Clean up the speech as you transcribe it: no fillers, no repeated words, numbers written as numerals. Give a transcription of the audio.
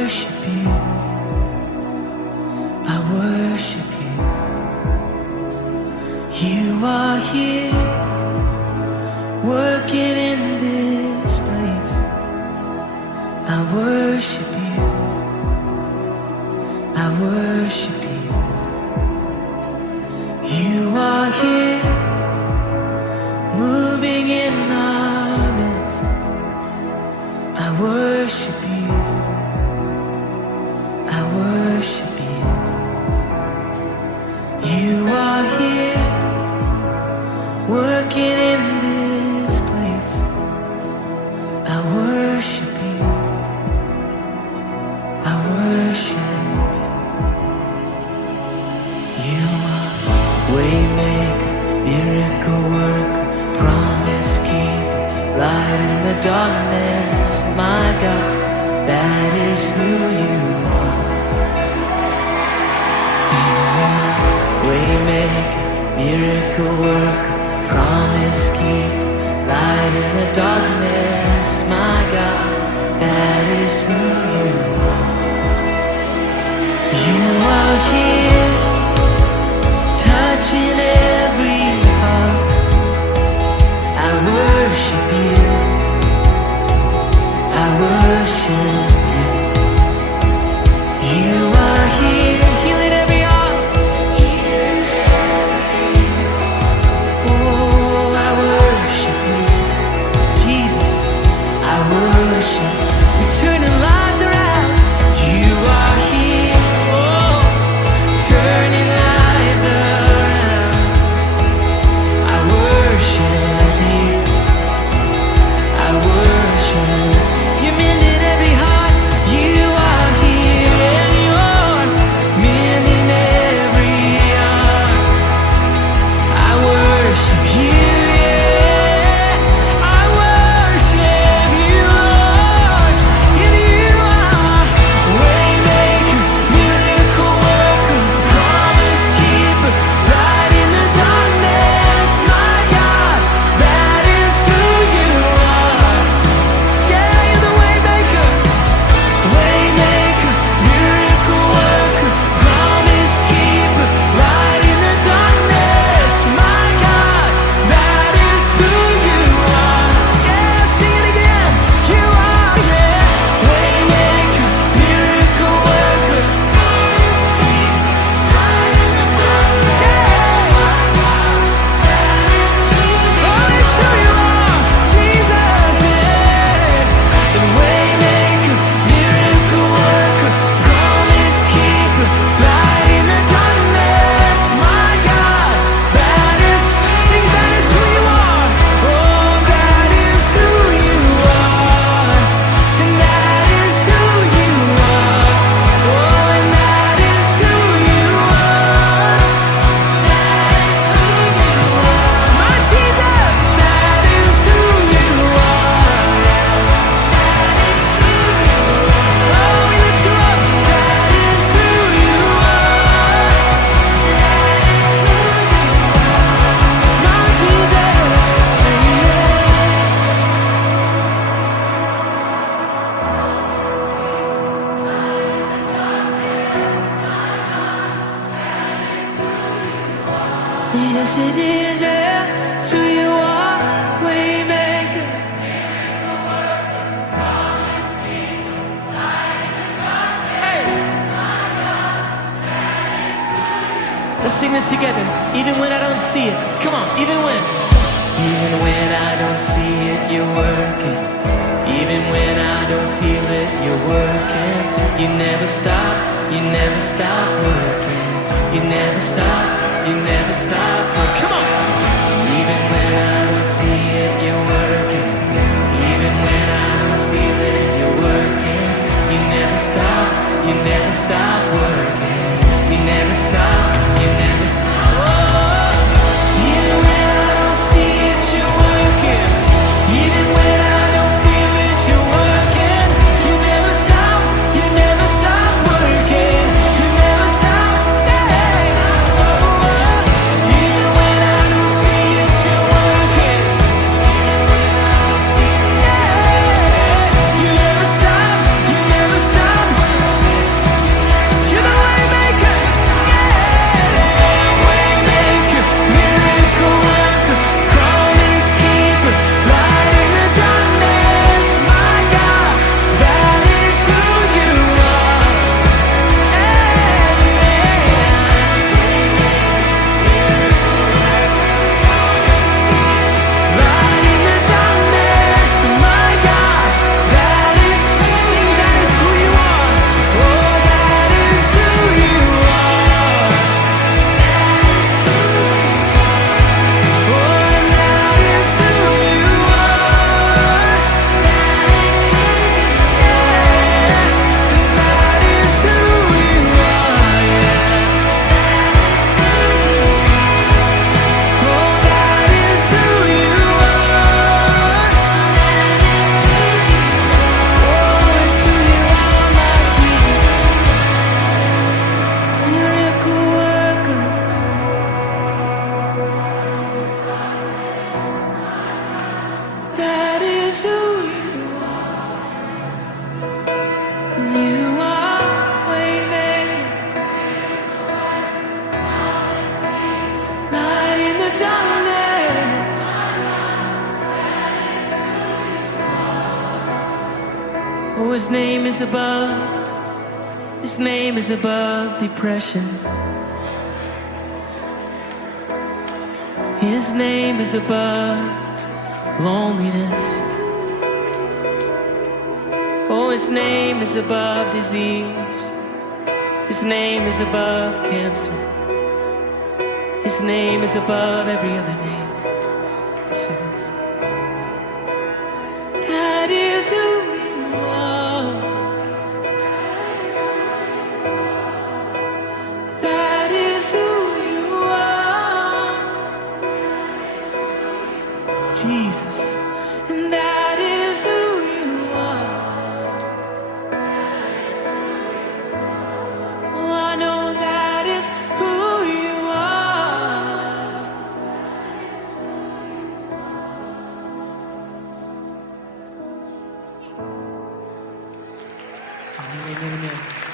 worship you. I worship you. You are here, working in this place. I worship you. I worship you. You are here, moving in our midst. I worship you. I worship you. You are here, working in this place. I worship you. I worship you. You are waymaker, miracle worker, promise keeper, light in the darkness. My God, that is who you are. You are waymaker, miracle worker, promise keeper, light in the darkness. My God, that is who you are. You are here, touching every heart. I worship you. I worship you. You are here, healing every heart. Oh, I worship you, Jesus. I worship, you're turning lives around. You are here, oh, turning lives around. I worship you. I worship. You mended every heart. You are here, and you're mending every heart. I worship you, yeah. I worship you, Lord. And you are waymaker, miracle worker, promise keeper, light in the darkness. My God, that is who you are. Yeah, you're the waymaker, waymaker, miracle worker, promise keeper, light in the darkness. My God, that is who you are. Yeah, sing it again. You are, yeah, waymaker, miracle worker, promise keeper, light in the darkness. My God, that is who you are. Oh, it's who you are, Jesus, yeah. The waymaker, miracle worker, promise keeper, light in the darkness. My God, that is, sing, that is who you are. Oh, that is who you are. And that is who you are. Oh, and that is who you are. That is who you are. My Jesus, that is who you are. That is who you are. Oh, we lift you up. That is who you are. That is who you are. My Jesus, yes it is, yeah. It's who you are, waymaker. Let's sing this together. Even when I don't see it. Come on, even when. Even when I don't see it, you're working. Even when I don't feel it, you're working. You never stop, you never stop working. You never stop, you never stop working. Come on. Even when I don't see it, you're working. Even when I don't feel it, you're working. You never stop, you never stop working. You never stop, you never stop. Oh, even when I don't see it, you're working. Even when I don't feel it, you're working. You never stop, you never stop working. You never stop, yeah. Oh, even when I don't His name is above, His name is above depression. His name is above loneliness. Oh, His name is above disease. His name is above cancer. His name is above every other name. He says, that is who you are. That is who you are. Jesus, and that is who you are. Oh, I know that is who you are. Amen, amen, amen.